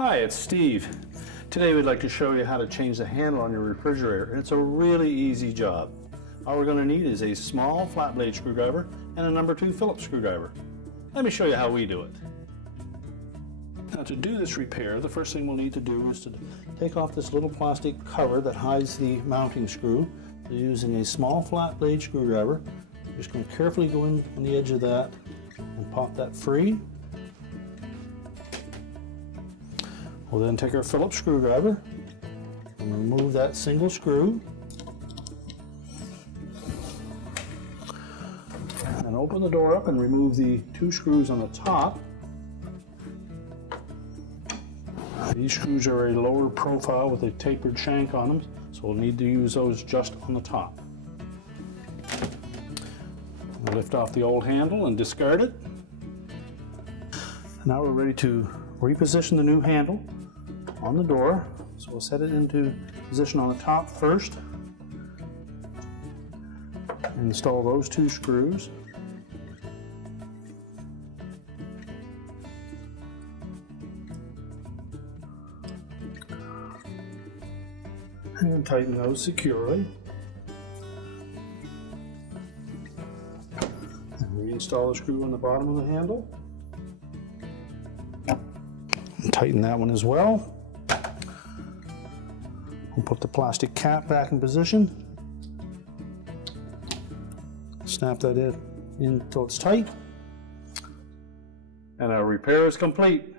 Hi, it's Steve. Today we'd like to show you how to change the handle on your refrigerator. It's a really easy job. All we're going to need is a small flat blade screwdriver and a number 2 Phillips screwdriver. Let me show you how we do it. Now to do this repair, the first thing we'll need to do is to take off this little plastic cover that hides the mounting screw. Using a small flat blade screwdriver, you're just going to carefully go in on the edge of that and pop that free. We'll then take our Phillips screwdriver and remove that single screw and open the door up and remove the 2 screws on the top. These screws are a lower profile with a tapered shank on them, so we'll need to use those just on the top. We'll lift off the old handle and discard it. Now we're ready to reposition the new handle on the door. So we'll set it into position on the top first. Install those 2 screws. And tighten those securely. And reinstall the screw on the bottom of the handle. And tighten that one as well. We'll put the plastic cap back in position. Snap that in until it's tight. And our repair is complete.